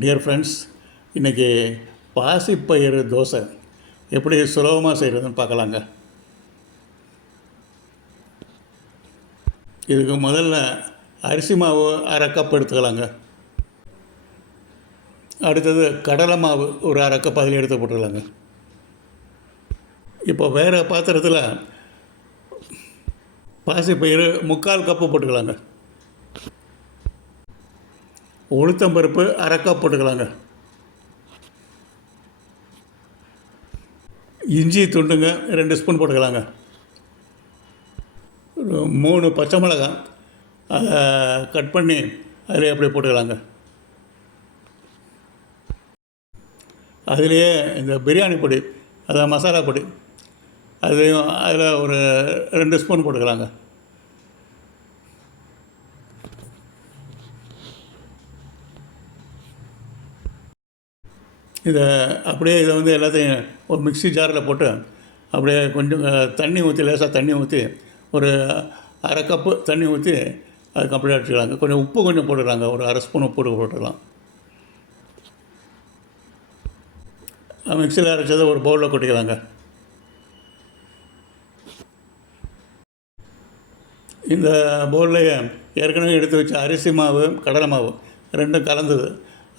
Dear friends, இன்றைக்கி பாசிப்பயிறு தோசை எப்படி சுலபமாக செய்கிறதுன்னு பார்க்கலாங்க. இதுக்கு முதல்ல அரிசி மாவு 1/2 கப் எடுத்துக்கலாங்க. அடுத்தது கடலை மாவு ஒரு 1/2 கப் அதில் எடுத்து போட்டுக்கலாங்க. இப்போ வேறு பாத்திரத்தில் பாசிப்பயிறு 3/4 கப்பு போட்டுக்கலாங்க. உளுத்தம்பருப்பு 1/2 கப் போட்டுக்கலாங்க. இஞ்சி துண்டுங்க 2 ஸ்பூன் போட்டுக்கலாங்க. 3 பச்சை மிளகாய் அதை கட் பண்ணி அதில் அப்படியே போட்டுக்கலாங்க. அதுலேயே இந்த பிரியாணி பொடி, அதாவது மசாலா பொடி, அதையும் அதில் ஒரு 2 ஸ்பூன் போட்டுக்கலாங்க. இதை எல்லாத்தையும் ஒரு மிக்ஸி ஜாரில் போட்டு அப்படியே கொஞ்சம் தண்ணி ஊற்றி, லேசாக தண்ணி ஊற்றி, ஒரு 1/2 கப்பு தண்ணி ஊற்றி அது கம்ப்ளீட்டாக அடிச்சுக்கலாங்க. கொஞ்சம் உப்பு கொஞ்சம் போட்டுக்கலாங்க, ஒரு 1/2 ஸ்பூன் உப்பு போட்டுக்கலாம். மிக்சியில் அரைச்சதை ஒரு பவுலில் கொட்டிக்கலாங்க. இந்த பவுல்லையே ஏற்கனவே எடுத்து வச்ச அரிசி மாவு, கடலை மாவு ரெண்டும் கலந்தது,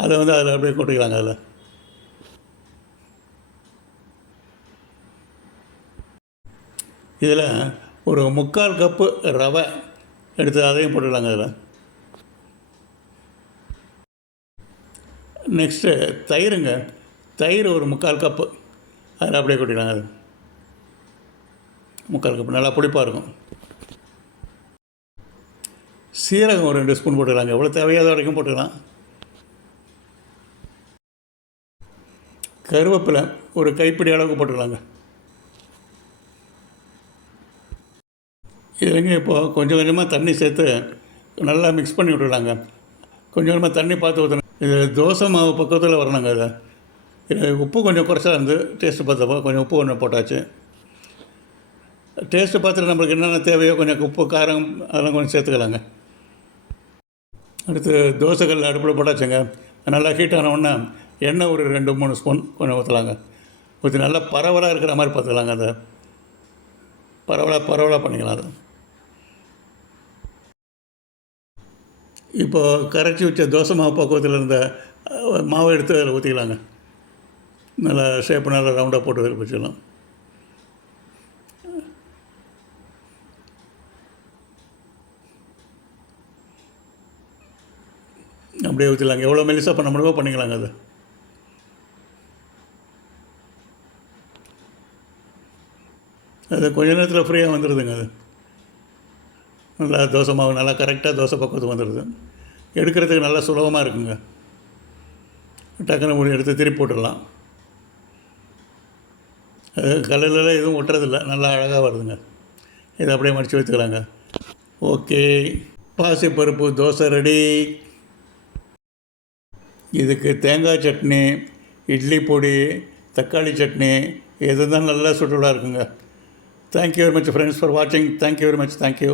அதை அதில் அப்படியே கொட்டிக்கலாங்க. அதில் இதில் ஒரு 3/4 கப்பு ரவை எடுத்து அதையும் போட்டுக்கலாங்க. அதில் நெக்ஸ்ட்டு தயிருங்க, தயிர் ஒரு 3/4 கப்பு அதில் அப்படியே கொட்டிக்கலாங்க. அது 3/4 கப்பு நல்லா புளிப்பாக இருக்கும். சீரகம் ஒரு 2 ஸ்பூன் போட்டுக்கலாங்க. எவ்வளோ தேவையாத வரைக்கும் போட்டுக்கலாம். கருவேப்பிலை ஒரு கைப்பிடி அளவுக்கு போட்டுக்கலாங்க. இதுலேங்க இப்போது கொஞ்சம் கொஞ்சமாக தண்ணி சேர்த்து நல்லா மிக்ஸ் பண்ணி விட்டுக்கலாங்க. கொஞ்சம் கொஞ்சமாக தண்ணி பார்த்து ஊற்றணும். இது தோசை மாவு பக்கத்தில் வரணுங்க. இது உப்பு கொஞ்சம் குறைச்சா இருந்து டேஸ்ட்டு பார்த்தப்போ கொஞ்சம் உப்பு கொஞ்சம் போட்டாச்சு. டேஸ்ட்டு பார்த்துட்டு நம்மளுக்கு என்னென்ன தேவையோ கொஞ்சம் உப்பு, காரம் அதெல்லாம் கொஞ்சம் சேர்த்துக்கலாங்க. அடுத்து தோசைக்கல் அடுப்பில் போட்டாச்சுங்க. நல்லா ஹீட் ஆனவுடனே எண்ணெய் ஒரு 2-3 ஸ்பூன் கொஞ்சம் ஊற்றலாங்க. ஊற்றி நல்லா பரவலாக இருக்கிற மாதிரி பார்த்துக்கலாங்க. அதை பரவலாக பண்ணிக்கலாம். அது இப்போது கரைச்சி வச்ச தோசை மாவு பக்குவத்தில் இருந்த மாவை எடுத்து அதில் ஊற்றிக்கலாங்க. நல்லா ஷேப்பு நல்லா ரவுண்டாக போட்டு அதில் வச்சிடலாம். அப்படியே ஊற்றிடலாங்க. எவ்வளோ மெலிசாக பண்ண முடியுமோ பண்ணிக்கலாங்க. அது கொஞ்ச நேரத்தில் ஃப்ரீயாக வந்துடுதுங்க. அது நல்லா தோசை மாவு நல்லா கரெக்டாக தோசை பக்குவத்துக்கு வந்துடுது. எடுக்கிறதுக்கு நல்லா சுலபமாக இருக்குங்க. டக்குன்னு மூடி எடுத்து திருப்பி போட்டுடலாம். அது கல்லில் எதுவும் ஒட்டுறதில்ல, நல்லா அழகாக வருதுங்க. இதை அப்படியே மடித்து வச்சுக்கலாங்க. ஓகே, பாசிப்பருப்பு தோசை ரெடி. இதுக்கு தேங்காய் சட்னி, இட்லி பொடி, தக்காளி சட்னி எது தான் நல்லா சுற்றுலாக இருக்குங்க. Thank you very much friends for watching. Thank you very much. Thank you.